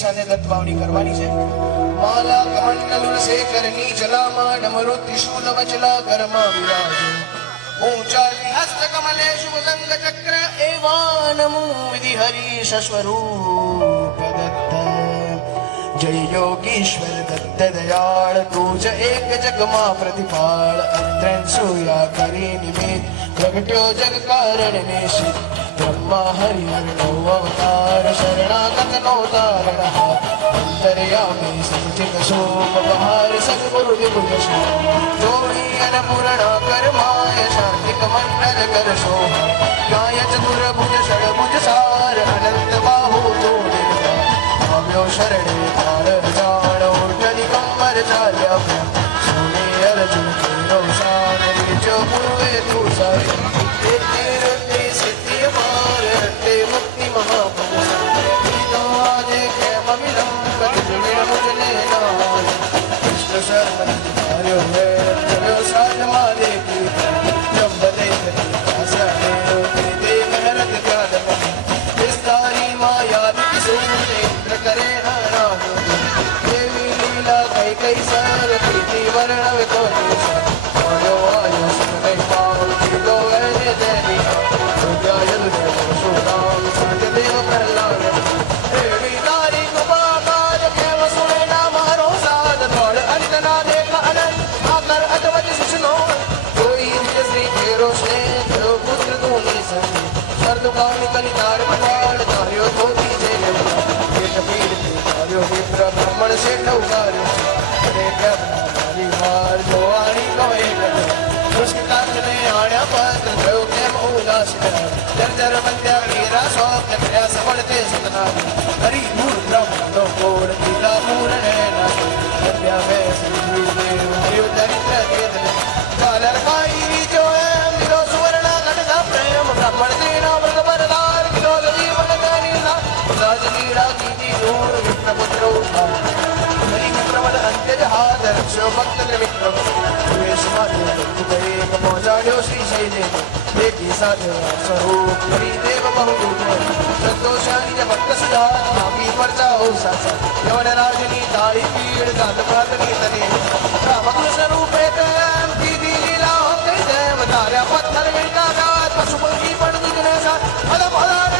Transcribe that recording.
સાથે દત્તવાવડી કરવાની છે. માલા કમંડલુર શેખરની જલામાં ડમરુ ત્રિશૂલ વચલા કરમાં વિરાજે. ऊंचाली हस्त कमले शुभ गंग चक्र एवानमो विधि हरीश स्वरूप दत्त. जय योगीश्वर दत्त दयाल तुझ एक जगमा प्रतिपाल. अंतरंसुया करी निमित प्रगट्यो जग कारण निशित. ब्रह्मा हरि नो अवतार शरणागत नो तारण. अंतर्यामी सचित सोम बहार सद्गुरु विभुज जोड़ी अन्नपूर्णा कर्माय शांतिक मंडल कर शोभा. न्याय चतुर्भुज षड्भुज सार अनंत बाहु जोड़े. आव्यो शरणे तार जान उर्जनि कंबर चाल्या. सोने अर्जुन तेरो शान विचो पूर्वे तू साय. ते सिद्धि पार ते मुक्ति महापद. तो आजे के ममिलम कति मुझने नाल. कृष्ण शरण धार्यो है चलो साध मारे की. जब बदे आसने ते महरत त्याग. विस्तारी माया इंद्र करे नाराज. देवी लीला कई कई सार प्रीति वर्णव तो आयो आयो सुन कई पावन तो ऐसे देवी. जय परशुराम सत्यदेव प्रहलाद. देवी तारी कुमार के वसुने ना मारो साध. थोड़ अंत ना देख अनंत आकर अजवज सुनो. कोई श्री तेरो से जो पुत्र दूनी संग. सर्दुकान कलितार मटाड़ तार्यो धोती जय. पीड़ तार्यो विप्र ब्राह्मण से ठौकार्यो. अरे क्या मारी मार जो आनी कहे उसके कांचने आण्या पत्र भयो के उल्लास. जर्जर बंद्या वीरा स्वप्न क्रिया सफलते सतना. हरि मूल ब्रह्म तो कोड पीला पूर्ण नैना. विद्या में सिद्धि देव हरि दरिद्र वेदन. कालर काई जो है मिलो सुवर्ण घटना प्रेम. ब्राह्मण दीना मृग बरदार किलो जीवन दानीला. राजनीरा कीजी दूर विष्णु पुत्र उद्धार. हरि प्रबल अंत्यज हादर शो भक्त मित्र. वेश माधव गए पहुंचाड्यो श्री शैले. देखी साधु स्वरूप हरि देव बहुरूप. संतोषानी जब भक्त सुधार नामी परचा हो साचा. यवन राजनी तारी पीड़ गात प्रातनी तने. रामकृष्ण रूपे तैम की लीला होते जय. तारा पत्थर मिलका गात पशुपति पड़ दुजने साथ. अदम अदार